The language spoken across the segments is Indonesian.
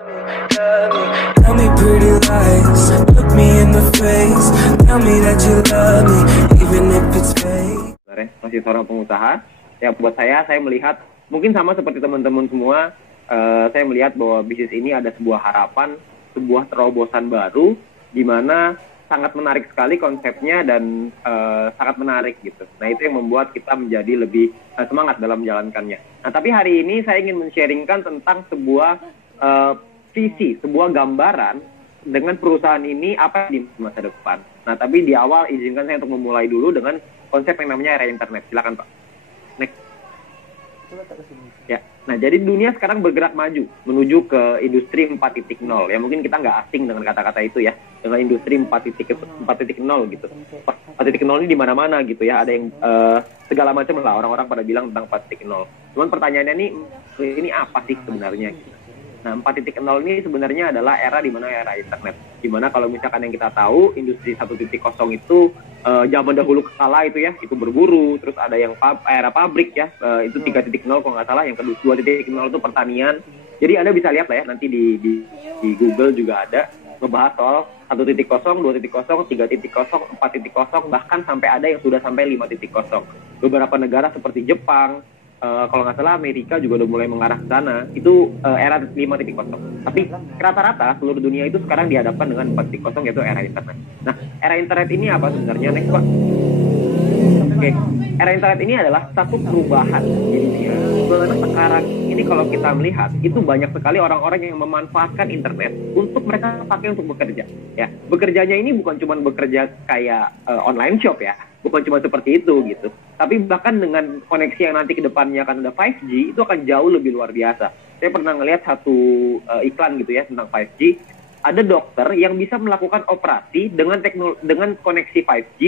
Tell me pretty lies, look me in the face, tell me that you love me, even if it's fake. Masih seorang pengusaha, ya buat saya melihat, mungkin sama seperti teman-teman semua, saya melihat bahwa bisnis ini ada sebuah harapan, sebuah terobosan baru, di mana sangat menarik sekali konsepnya dan sangat menarik gitu. Nah itu yang membuat kita menjadi lebih semangat dalam menjalankannya. Nah tapi hari ini saya ingin men-sharingkan tentang sebuah visi, sebuah gambaran dengan perusahaan ini apa di masa depan. Nah tapi di awal izinkan saya untuk memulai dulu dengan konsep yang namanya era internet. Silakan Pak. Next. Ya. Nah jadi dunia sekarang bergerak maju menuju ke industri 4.0. Ya mungkin kita nggak asing dengan kata-kata itu ya, dengan industri 4.0 gitu. 4.0 ini di mana-mana gitu ya, ada yang segala macam lah, orang-orang pada bilang tentang 4.0. Cuman pertanyaannya ini apa sih sebenarnya? Nah, 4.0 ini sebenarnya adalah era di mana era internet. Di mana kalau misalkan yang kita tahu, industri 1.0 itu zaman dahulu kala itu ya, itu berburu, terus ada yang era pabrik ya, itu 3.0 kalau nggak salah, yang kedua 2.0 itu pertanian. Jadi Anda bisa lihat lah ya, nanti di Google juga ada ngebahas soal 1.0, 2.0, 3.0, 4.0, bahkan sampai ada yang sudah sampai 5.0. Beberapa negara seperti Jepang, kalau nggak salah Amerika juga udah mulai mengarah ke sana, itu era 5.0. Tapi rata-rata seluruh dunia itu sekarang dihadapkan dengan 4.0, yaitu era internet. Nah, era internet ini apa sebenarnya? Next Pak. Oke, era internet ini adalah satu perubahan di dunia. Karena sekarang ini kalau kita melihat, itu banyak sekali orang-orang yang memanfaatkan internet untuk mereka pakai untuk bekerja. Ya, bekerjanya ini bukan cuma bekerja kayak online shop ya, bukan cuma seperti itu gitu. Tapi bahkan dengan koneksi yang nanti ke depannya akan ada 5G, itu akan jauh lebih luar biasa. Saya pernah ngelihat satu iklan gitu ya tentang 5G. Ada dokter yang bisa melakukan operasi dengan koneksi 5G.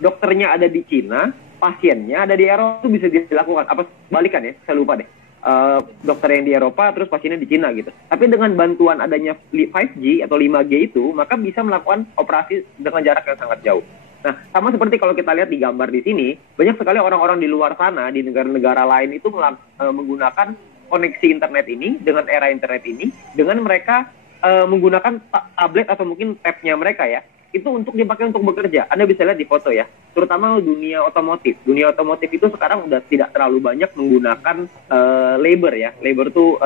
Dokternya ada di Cina, pasiennya ada di Eropa, itu bisa dilakukan. Apa balikan ya? Saya lupa deh. Dokter yang di Eropa, terus pasiennya di Cina gitu. Tapi dengan bantuan adanya 5G atau 5G itu, maka bisa melakukan operasi dengan jarak yang sangat jauh. Nah, sama seperti kalau kita lihat di gambar di sini, banyak sekali orang-orang di luar sana, di negara-negara lain itu menggunakan koneksi internet ini, dengan era internet ini, dengan mereka menggunakan tablet atau mungkin tabnya mereka ya, itu untuk dipakai untuk bekerja. Anda bisa lihat di foto ya, terutama dunia otomotif. Dunia otomotif itu sekarang udah tidak terlalu banyak menggunakan labor ya. Labor tuh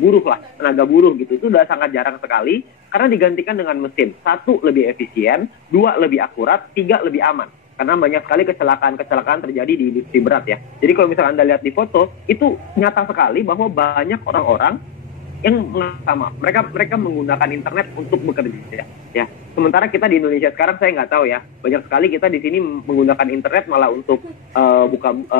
buruh lah, tenaga buruh gitu. Itu udah sangat jarang sekali karena digantikan dengan mesin. 1, lebih efisien, 2, lebih akurat, 3, lebih aman. Karena banyak sekali kecelakaan terjadi di industri berat ya. Jadi kalau misalnya Anda lihat di foto, itu nyata sekali bahwa banyak orang-orang yang sama, mereka menggunakan internet untuk bekerja ya. Sementara kita di Indonesia sekarang saya nggak tahu ya, banyak sekali kita di sini menggunakan internet malah untuk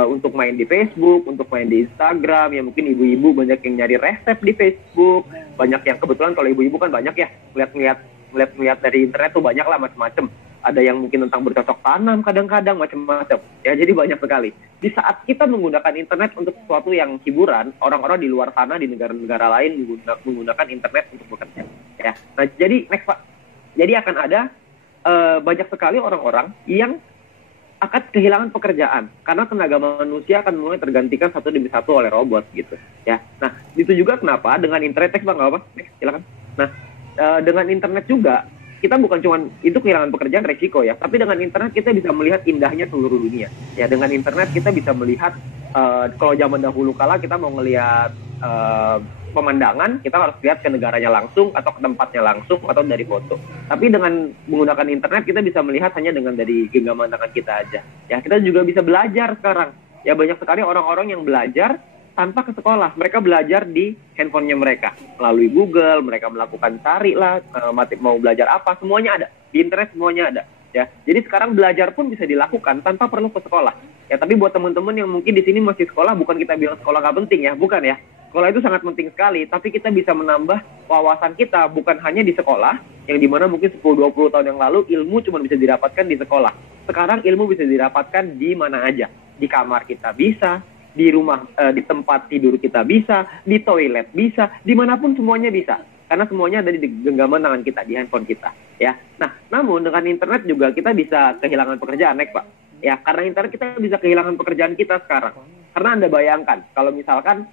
untuk main di Facebook, untuk main di Instagram ya. Mungkin ibu-ibu banyak yang nyari resep di Facebook, banyak yang kebetulan kalau ibu-ibu kan banyak ya lihat dari internet tuh banyak lah macam-macam. Ada yang mungkin tentang bercocok tanam, kadang-kadang macam-macam. Ya, jadi banyak sekali. Di saat kita menggunakan internet untuk sesuatu yang hiburan, orang-orang di luar sana, di negara-negara lain menggunakan internet untuk bekerja. Ya. Nah, jadi next Pak. Jadi akan ada banyak sekali orang-orang yang akan kehilangan pekerjaan karena tenaga manusia akan mulai tergantikan satu demi satu oleh robot gitu. Ya. Nah, itu juga kenapa dengan internet, Bang, nggak apa-apa. Next, silakan. Nah, dengan internet juga kita bukan cuma itu kehilangan pekerjaan resiko ya, tapi dengan internet kita bisa melihat indahnya seluruh dunia. Ya, dengan internet kita bisa melihat kalau zaman dahulu kala kita mau ngelihat pemandangan, kita harus lihat ke negaranya langsung atau ke tempatnya langsung atau dari foto. Tapi dengan menggunakan internet kita bisa melihat hanya dengan dari genggaman tangan kita aja. Ya, kita juga bisa belajar sekarang. Ya, banyak sekali orang-orang yang belajar tanpa ke sekolah. Mereka belajar di handphonenya mereka melalui Google. Mereka melakukan cari lah, mau belajar apa, semuanya ada di internet, semuanya ada ya. Jadi sekarang belajar pun bisa dilakukan tanpa perlu ke sekolah ya. Tapi buat teman-teman yang mungkin di sini masih sekolah, bukan kita bilang sekolah nggak penting ya, bukan ya. Sekolah itu sangat penting sekali, tapi kita bisa menambah wawasan kita bukan hanya di sekolah, yang dimana mungkin 10-20 tahun yang lalu ilmu cuma bisa didapatkan di sekolah. Sekarang ilmu bisa didapatkan di mana aja, di kamar kita bisa, di rumah, di tempat tidur kita bisa, di toilet bisa, dimanapun semuanya bisa. Karena semuanya ada di genggaman tangan kita, di handphone kita. Ya. Nah, namun dengan internet juga kita bisa kehilangan pekerjaan, Pak. Ya, karena internet kita bisa kehilangan pekerjaan kita sekarang. Karena Anda bayangkan, kalau misalkan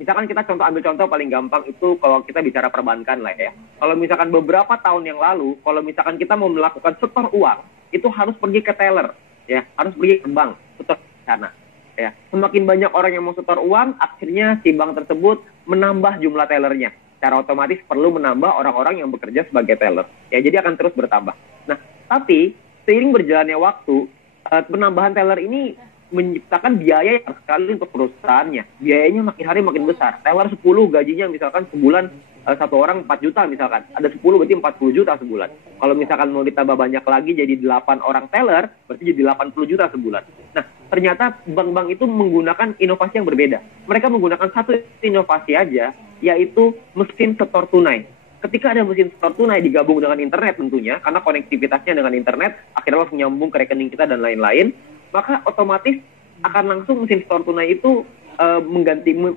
Misalkan kita ambil contoh paling gampang itu kalau kita bicara perbankan lah ya. Kalau misalkan beberapa tahun yang lalu, kalau misalkan kita mau melakukan setor uang, itu harus pergi ke teller, ya, harus pergi ke bank, setor di sana. Ya, semakin banyak orang yang mau setor uang, akhirnya si bank tersebut menambah jumlah tellernya. Secara otomatis perlu menambah orang-orang yang bekerja sebagai teller. Ya, jadi akan terus bertambah. Nah, tapi seiring berjalannya waktu, penambahan teller ini menciptakan biaya yang sekali untuk perusahaannya. Biayanya makin hari makin besar. Teller 10 gajinya misalkan sebulan satu orang 4 juta misalkan. Ada 10 berarti 40 juta sebulan. Kalau misalkan mau ditambah banyak lagi jadi 8 orang teller, berarti jadi 80 juta sebulan. Nah, ternyata bank-bank itu menggunakan inovasi yang berbeda. Mereka menggunakan satu inovasi aja, yaitu mesin setor tunai. Ketika ada mesin setor tunai digabung dengan internet tentunya, karena konektivitasnya dengan internet, akhirnya langsung nyambung ke rekening kita dan lain-lain, maka otomatis akan langsung mesin store tunai itu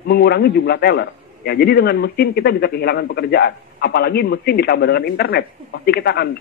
mengurangi jumlah teller. Ya, jadi dengan mesin kita bisa kehilangan pekerjaan. Apalagi mesin ditambah dengan internet, pasti kita akan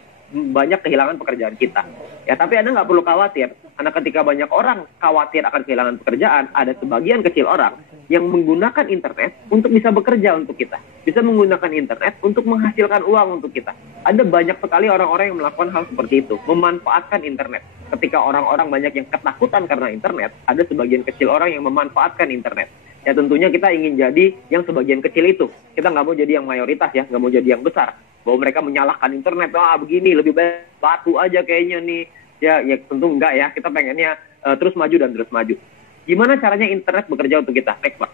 banyak kehilangan pekerjaan kita. Ya, tapi Anda nggak perlu khawatir, karena ketika banyak orang khawatir akan kehilangan pekerjaan, ada sebagian kecil orang yang menggunakan internet untuk bisa bekerja untuk kita. Bisa menggunakan internet untuk menghasilkan uang untuk kita. Ada banyak sekali orang-orang yang melakukan hal seperti itu, memanfaatkan internet. Ketika orang-orang banyak yang ketakutan karena internet, ada sebagian kecil orang yang memanfaatkan internet. Ya tentunya kita ingin jadi yang sebagian kecil itu. Kita nggak mau jadi yang mayoritas ya, nggak mau jadi yang besar. Bahwa mereka menyalahkan internet, begini lebih baik batu aja kayaknya nih. Ya tentu enggak ya, kita pengennya terus maju dan terus maju. Gimana caranya internet bekerja untuk kita? Next, Pak.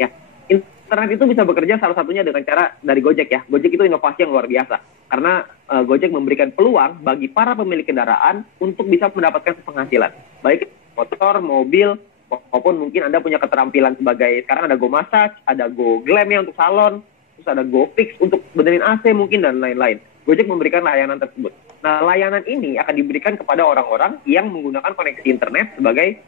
Ya, internet itu bisa bekerja salah satunya dengan cara dari Gojek ya. Gojek itu inovasi yang luar biasa. Karena Gojek memberikan peluang bagi para pemilik kendaraan untuk bisa mendapatkan penghasilan. Baik motor, mobil, maupun mungkin Anda punya keterampilan sebagai, sekarang ada Go Massage, ada Go Glam ya untuk salon, terus ada Go Fix untuk benerin AC mungkin dan lain-lain. Gojek memberikan layanan tersebut. Nah, layanan ini akan diberikan kepada orang-orang yang menggunakan koneksi internet sebagai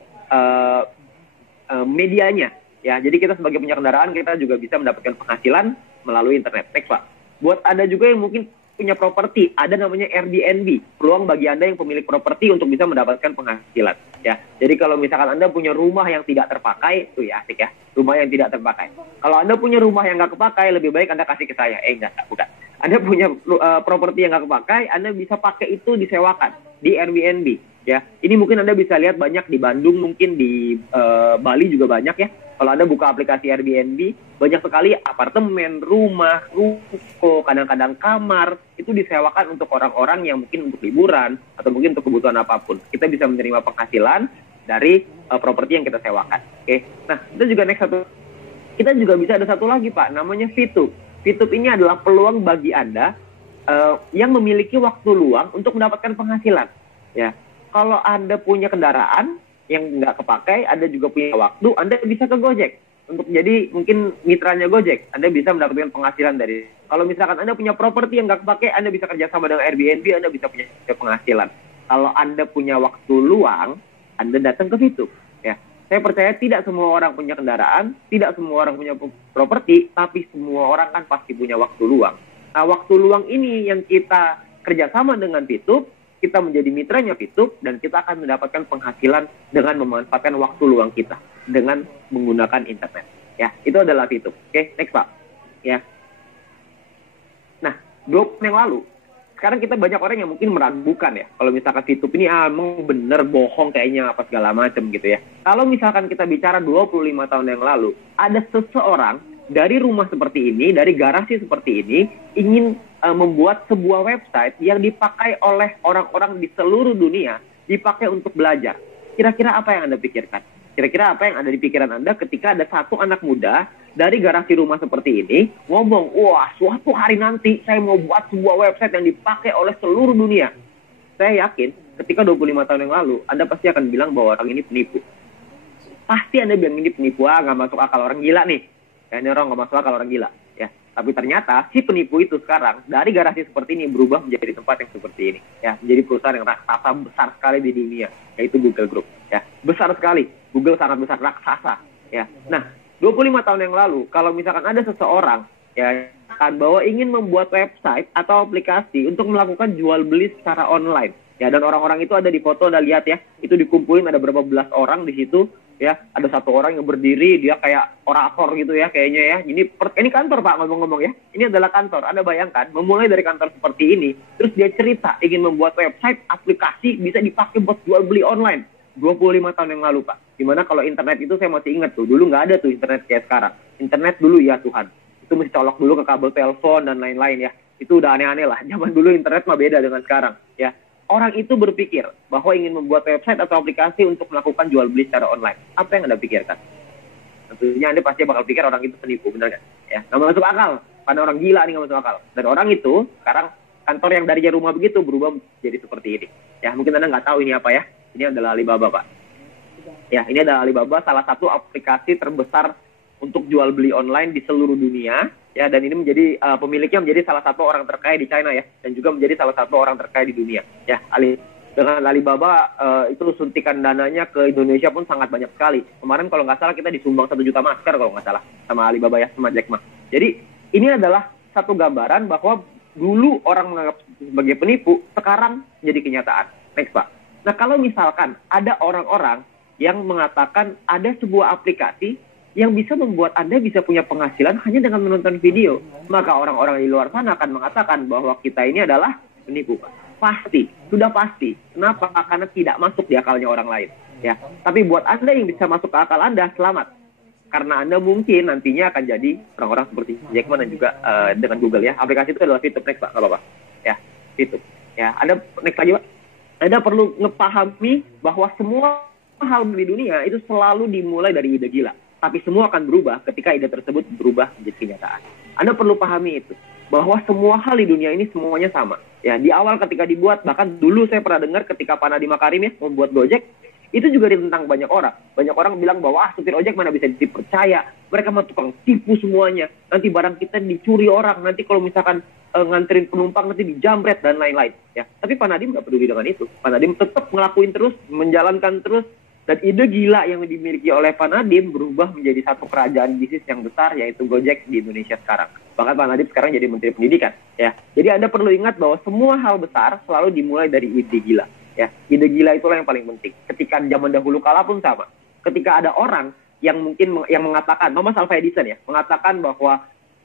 medianya. Ya, jadi kita sebagai punya kendaraan, kita juga bisa mendapatkan penghasilan melalui internet. Next, Pak. Buat Anda juga yang mungkin punya properti, ada namanya Airbnb. Peluang bagi Anda yang pemilik properti untuk bisa mendapatkan penghasilan. Ya, jadi kalau misalkan Anda punya rumah yang tidak terpakai, itu ya asik ya, rumah yang tidak terpakai. Kalau Anda punya rumah yang nggak kepakai, lebih baik Anda kasih ke saya. Enggak, bukan. Anda punya properti yang nggak kepakai, Anda bisa pakai itu disewakan di Airbnb. Ya, ini mungkin Anda bisa lihat banyak di Bandung, mungkin di Bali juga banyak ya. Kalau Anda buka aplikasi Airbnb, banyak sekali apartemen, rumah, ruko, kadang-kadang kamar, itu disewakan untuk orang-orang yang mungkin untuk liburan, atau mungkin untuk kebutuhan apapun. Kita bisa menerima penghasilan dari properti yang kita sewakan. Oke. Nah, kita juga next kita juga bisa ada satu lagi Pak, namanya VTube. VTube ini adalah peluang bagi Anda yang memiliki waktu luang untuk mendapatkan penghasilan. Ya, kalau Anda punya kendaraan yang nggak kepakai, Anda juga punya waktu, Anda bisa ke Gojek untuk jadi mungkin mitranya Gojek. Anda bisa mendapatkan penghasilan dari. Kalau misalkan Anda punya properti yang nggak kepakai, Anda bisa kerjasama dengan Airbnb, Anda bisa punya penghasilan. Kalau Anda punya waktu luang, Anda datang ke situ. Ya, saya percaya tidak semua orang punya kendaraan, tidak semua orang punya properti, tapi semua orang kan pasti punya waktu luang. Nah, waktu luang ini yang kita kerjasama dengan VTube, kita menjadi mitranya VTube, dan kita akan mendapatkan penghasilan dengan memanfaatkan waktu luang kita dengan menggunakan internet. Ya, itu adalah VTube. Oke, next Pak. Ya. Nah, 2 tahun yang lalu, sekarang kita banyak orang yang mungkin meragukan ya, kalau misalkan VTube ini emang bener bohong kayaknya apa segala macam gitu ya. Kalau misalkan kita bicara 25 tahun yang lalu, ada seseorang dari rumah seperti ini, dari garasi seperti ini, ingin membuat sebuah website yang dipakai oleh orang-orang di seluruh dunia, dipakai untuk belajar. Kira-kira apa yang Anda pikirkan? Kira-kira apa yang ada di pikiran Anda ketika ada satu anak muda dari garasi rumah seperti ini ngomong, wah suatu hari nanti saya mau buat sebuah website yang dipakai oleh seluruh dunia. Saya yakin ketika 25 tahun yang lalu, Anda pasti akan bilang bahwa orang ini penipu. Pasti Anda bilang ini penipu, nggak masuk akal, orang gila nih. Ya, ini orang nggak masuk akal, orang gila. Ya, tapi ternyata si penipu itu sekarang dari garasi seperti ini berubah menjadi tempat yang seperti ini. Ya, menjadi perusahaan yang raksasa besar sekali di dunia, yaitu Google Group. Ya, besar sekali. Google sangat besar, raksasa. Ya, nah 25 tahun yang lalu, kalau misalkan ada seseorang ya kan bahwa ingin membuat website atau aplikasi untuk melakukan jual beli secara online. Ya, dan orang-orang itu ada di foto, Anda lihat ya, itu dikumpulin ada berapa belas orang di situ ya. Ada satu orang yang berdiri, dia kayak orator gitu ya kayaknya ya. Ini kantor Pak, ngomong-ngomong ya. Ini adalah kantor. Anda bayangkan, memulai dari kantor seperti ini, terus dia cerita ingin membuat website, aplikasi bisa dipakai buat jual beli online. 25 tahun yang lalu Pak. Dimana kalau internet itu saya masih ingat tuh, dulu nggak ada tuh internet kayak sekarang. Internet dulu ya Tuhan, itu mesti colok dulu ke kabel telepon dan lain-lain ya. Itu udah aneh-aneh lah. Zaman dulu internet mah beda dengan sekarang ya. Orang itu berpikir bahwa ingin membuat website atau aplikasi untuk melakukan jual beli secara online. Apa yang Anda pikirkan? Tentunya Anda pasti bakal pikir orang itu penipu, benar nggak? Ya, nggak masuk akal. Karena orang gila nih, nggak masuk akal. Dan orang itu sekarang kantor yang dari rumah begitu berubah jadi seperti ini. Ya, mungkin Anda nggak tahu ini apa ya. Ini adalah Alibaba Pak. Ya, ini adalah Alibaba, salah satu aplikasi terbesar untuk jual beli online di seluruh dunia. Ya, dan ini menjadi pemiliknya menjadi salah satu orang terkaya di China ya, dan juga menjadi salah satu orang terkaya di dunia. Ya, dengan Alibaba itu suntikan dananya ke Indonesia pun sangat banyak sekali. Kemarin kalau nggak salah kita disumbang 1 juta masker kalau nggak salah sama Alibaba ya, sama Jack Ma. Jadi ini adalah satu gambaran bahwa dulu orang menganggap sebagai penipu, sekarang jadi kenyataan. Next Pak. Nah kalau misalkan ada orang-orang yang mengatakan ada sebuah aplikasi yang bisa membuat Anda bisa punya penghasilan hanya dengan menonton video, maka orang-orang di luar sana akan mengatakan bahwa kita ini adalah penipu. Pasti, sudah pasti. Kenapa? Karena tidak masuk di akalnya orang lain. Ya, tapi buat Anda yang bisa masuk ke akal Anda, selamat. Karena Anda mungkin nantinya akan jadi orang-orang seperti Jack Ma dan juga dengan Google ya. Aplikasi itu adalah Fitup, next Pak, nggak apa-apa. Ya, Fitup. Ya, Anda next lagi Pak. Anda perlu ngepahami bahwa semua hal di dunia itu selalu dimulai dari ide gila. Tapi semua akan berubah ketika ide tersebut berubah menjadi kenyataan. Anda perlu pahami itu, bahwa semua hal di dunia ini semuanya sama. Ya, di awal ketika dibuat, bahkan dulu saya pernah dengar ketika Pak Nadiem Makarim ya membuat Gojek, itu juga ditentang banyak orang. Banyak orang bilang bahwa supir ojek mana bisa dipercaya, mereka mah tukang tipu semuanya. Nanti barang kita dicuri orang, nanti kalau misalkan nganterin penumpang nanti dijamret dan lain-lain. Ya, tapi Pak Nadiem nggak peduli dengan itu. Pak Nadiem tetap ngelakuin terus, menjalankan terus. Dan ide gila yang dimiliki oleh Pak Nadiem berubah menjadi satu kerajaan bisnis yang besar, yaitu Gojek di Indonesia sekarang. Bahkan Pak Nadiem sekarang jadi Menteri Pendidikan. Ya, jadi Anda perlu ingat bahwa semua hal besar selalu dimulai dari ide gila. Ya, ide gila itulah yang paling penting. Ketika zaman dahulu kala pun sama. Ketika ada orang yang mungkin yang mengatakan, Thomas Alva Edison ya, mengatakan bahwa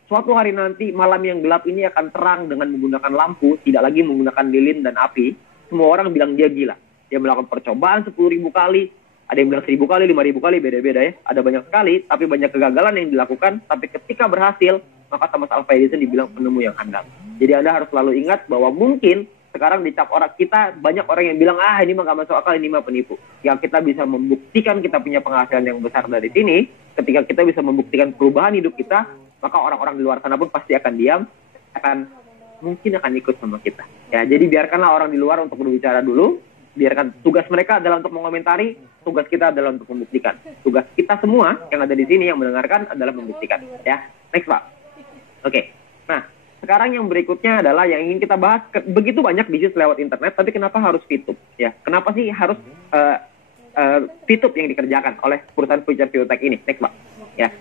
suatu hari nanti malam yang gelap ini akan terang dengan menggunakan lampu, tidak lagi menggunakan lilin dan api. Semua orang bilang dia gila. Dia melakukan percobaan 10.000 kali. Ada yang bilang 1.000 kali, 5.000 kali, beda-beda ya. Ada banyak sekali, tapi banyak kegagalan yang dilakukan. Tapi ketika berhasil, maka Thomas Alva Edison dibilang penemu yang handal. Jadi Anda harus selalu ingat bahwa mungkin sekarang dicap orang kita, banyak orang yang bilang, ini mah gak masuk akal, ini mah penipu. Yang kita bisa membuktikan kita punya penghasilan yang besar dari sini, ketika kita bisa membuktikan perubahan hidup kita, maka orang-orang di luar sana pun pasti akan diam, mungkin akan ikut sama kita. Ya, jadi biarkanlah orang di luar untuk berbicara dulu. Biarkan tugas mereka adalah untuk mengomentari, tugas kita adalah untuk membuktikan. Tugas kita semua yang ada di sini yang mendengarkan adalah membuktikan. Ya, next Pak. Oke. Nah, sekarang yang berikutnya adalah yang ingin kita bahas. Begitu banyak bisnis lewat internet, tapi kenapa harus Fitup? Ya, kenapa sih harus Fitup yang dikerjakan oleh perusahaan Future Biotech ini? Next Pak. Ya.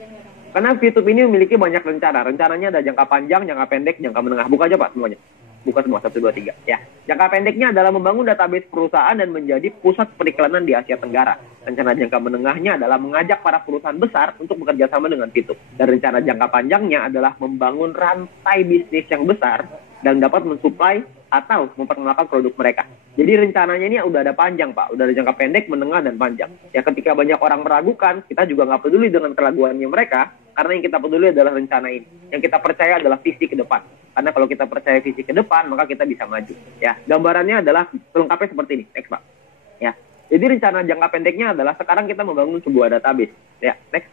Karena Fitup ini memiliki banyak rencana. Rencananya ada jangka panjang, jangka pendek, jangka menengah. Buka aja Pak semuanya. Buka semua, 1, 2, 3. Ya. Jangka pendeknya adalah membangun database perusahaan dan menjadi pusat periklanan di Asia Tenggara. Rencana jangka menengahnya adalah mengajak para perusahaan besar untuk bekerja sama dengan Fitup. Dan rencana jangka panjangnya adalah membangun rantai bisnis yang besar dan dapat mensuplai atau memperkenalkan produk mereka. Jadi rencananya ini udah ada panjang Pak, udah ada jangka pendek, menengah, dan panjang. Ya ketika banyak orang meragukan, kita juga nggak peduli dengan keraguannya mereka, karena yang kita peduli adalah rencana ini. Yang kita percaya adalah visi ke depan. Karena kalau kita percaya visi ke depan, maka kita bisa maju. Ya, gambarannya adalah lengkapnya seperti ini. Next Pak. Ya, jadi rencana jangka pendeknya adalah sekarang kita membangun sebuah database. Ya, next.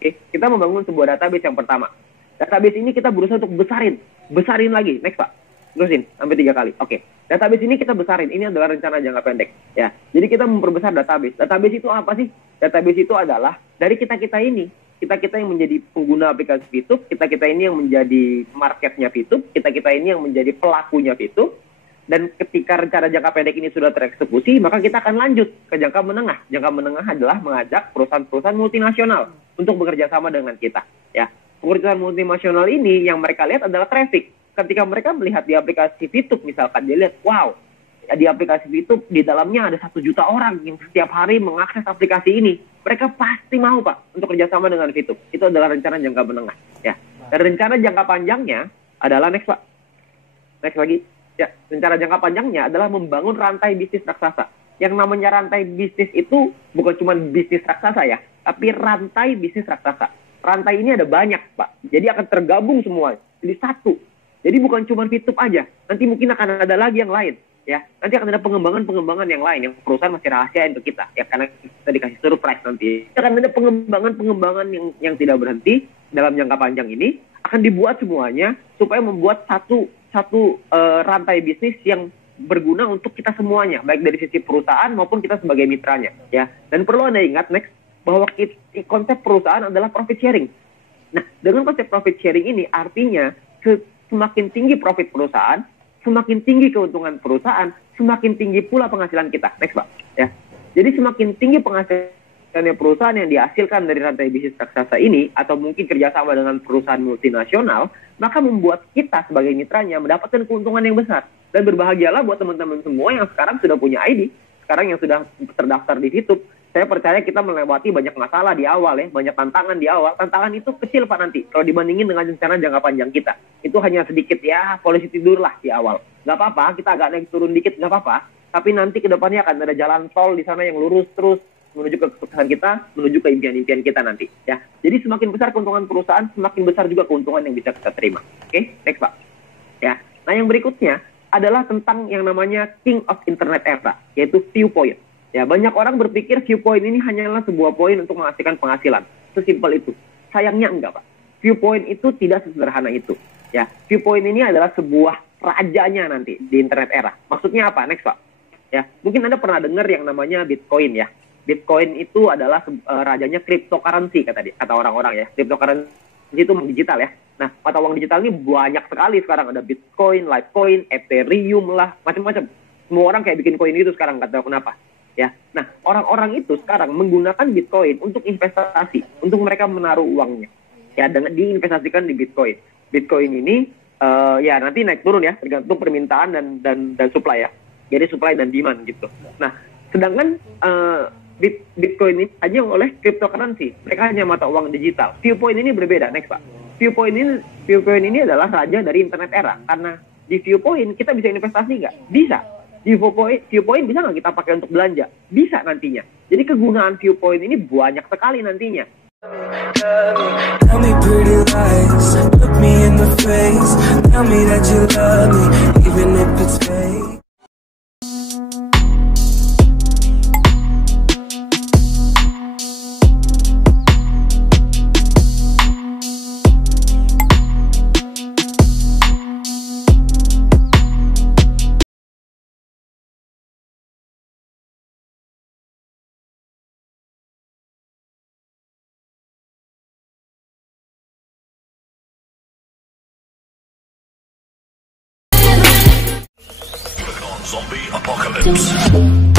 Oke, kita membangun sebuah database yang pertama. Database ini kita berusaha untuk besarin lagi. Next Pak. Terusin sampai 3 kali. Oke. Database ini kita besarin. Ini adalah rencana jangka pendek. Ya. Jadi kita memperbesar database. Database itu apa sih? Database itu adalah dari kita-kita ini. Kita-kita yang menjadi pengguna aplikasi Fitup, kita-kita ini yang menjadi marketnya Fitup, kita-kita ini yang menjadi pelakunya Fitup. Dan ketika rencana jangka pendek ini sudah tereksekusi, maka kita akan lanjut ke jangka menengah. Jangka menengah adalah mengajak perusahaan-perusahaan multinasional untuk bekerja sama dengan kita. Ya. Perusahaan multinasional ini yang mereka lihat adalah traffic. Ketika mereka melihat di aplikasi Fitup misalkan, dia lihat, wow, di aplikasi YouTube di dalamnya ada 1 juta orang yang setiap hari mengakses aplikasi ini. Mereka pasti mau Pak untuk kerjasama dengan YouTube. Itu adalah rencana jangka menengah. Ya. Dan rencana jangka panjangnya adalah next Pak. Next lagi. Ya, rencana jangka panjangnya adalah membangun rantai bisnis raksasa. Yang namanya rantai bisnis itu bukan cuma bisnis raksasa ya, tapi rantai bisnis raksasa. Rantai ini ada banyak Pak. Jadi akan tergabung semua jadi satu. Jadi bukan cuma YouTube aja. Nanti mungkin akan ada lagi yang lain. Ya, nanti akan ada pengembangan yang lain yang perusahaan masih rahasia untuk kita. Ya, karena kita dikasih surprise nanti. Akan ada pengembangan yang tidak berhenti dalam jangka panjang ini akan dibuat semuanya supaya membuat satu rantai bisnis yang berguna untuk kita semuanya, baik dari sisi perusahaan maupun kita sebagai mitranya. Ya, dan perlu Anda ingat next bahwa konsep perusahaan adalah profit sharing. Nah, dengan konsep profit sharing ini artinya semakin tinggi profit perusahaan, semakin tinggi keuntungan perusahaan, semakin tinggi pula penghasilan kita. Next Pak. Ya. Jadi semakin tinggi penghasilannya perusahaan yang dihasilkan dari rantai bisnis raksasa ini, atau mungkin kerjasama dengan perusahaan multinasional, maka membuat kita sebagai mitranya mendapatkan keuntungan yang besar. Dan berbahagialah buat teman-teman semua yang sekarang sudah punya ID, sekarang yang sudah terdaftar di YouTube. Saya percaya kita melewati banyak masalah di awal ya, banyak tantangan di awal. Tantangan itu kecil Pak nanti, kalau dibandingin dengan rencana jangka panjang kita. Itu hanya sedikit ya, polisi tidur lah di awal. Nggak apa-apa, kita agak naik turun dikit nggak apa-apa. Tapi nanti ke depannya akan ada jalan tol di sana yang lurus terus menuju ke kesuksesan kita, menuju ke impian-impian kita nanti. Ya, jadi semakin besar keuntungan perusahaan, semakin besar juga keuntungan yang bisa kita terima. Oke, next Pak. Ya, nah yang berikutnya adalah tentang yang namanya King of Internet Era, yaitu Viewpoint. Ya, banyak orang berpikir Viewpoint ini hanyalah sebuah poin untuk menghasilkan penghasilan. Sesimpel itu. Sayangnya enggak, Pak. Viewpoint itu tidak sesederhana itu. Ya, Viewpoint ini adalah sebuah rajanya nanti di internet era. Maksudnya apa? Next, Pak. Ya, mungkin Anda pernah dengar yang namanya Bitcoin ya. Bitcoin itu adalah rajanya cryptocurrency kata orang-orang ya. Cryptocurrency itu digital ya. Nah, mata uang digital ini banyak sekali sekarang. Ada Bitcoin, Litecoin, Ethereum lah, macam-macam. Semua orang kayak bikin koin itu sekarang, nggak tahu kenapa. Ya, nah orang-orang itu sekarang menggunakan Bitcoin untuk investasi, untuk mereka menaruh uangnya. Ya, dengan diinvestasikan di Bitcoin. Bitcoin ini ya nanti naik turun ya, tergantung permintaan dan supply ya. Jadi supply dan demand gitu. Nah, sedangkan Bitcoin ini hanya oleh cryptocurrency. Mereka hanya mata uang digital. Viewpoint ini berbeda. Next, Pak. Viewpoint ini adalah raja dari internet era. Karena di Viewpoint kita bisa investasi nggak? Bisa. Di Viewpoint bisa nggak kita pakai untuk belanja? Bisa nantinya. Jadi kegunaan Viewpoint ini banyak sekali nantinya. Tell me pretty lies, look me in the face, tell me that you love me, even if it's fake. Zombie Apocalypse.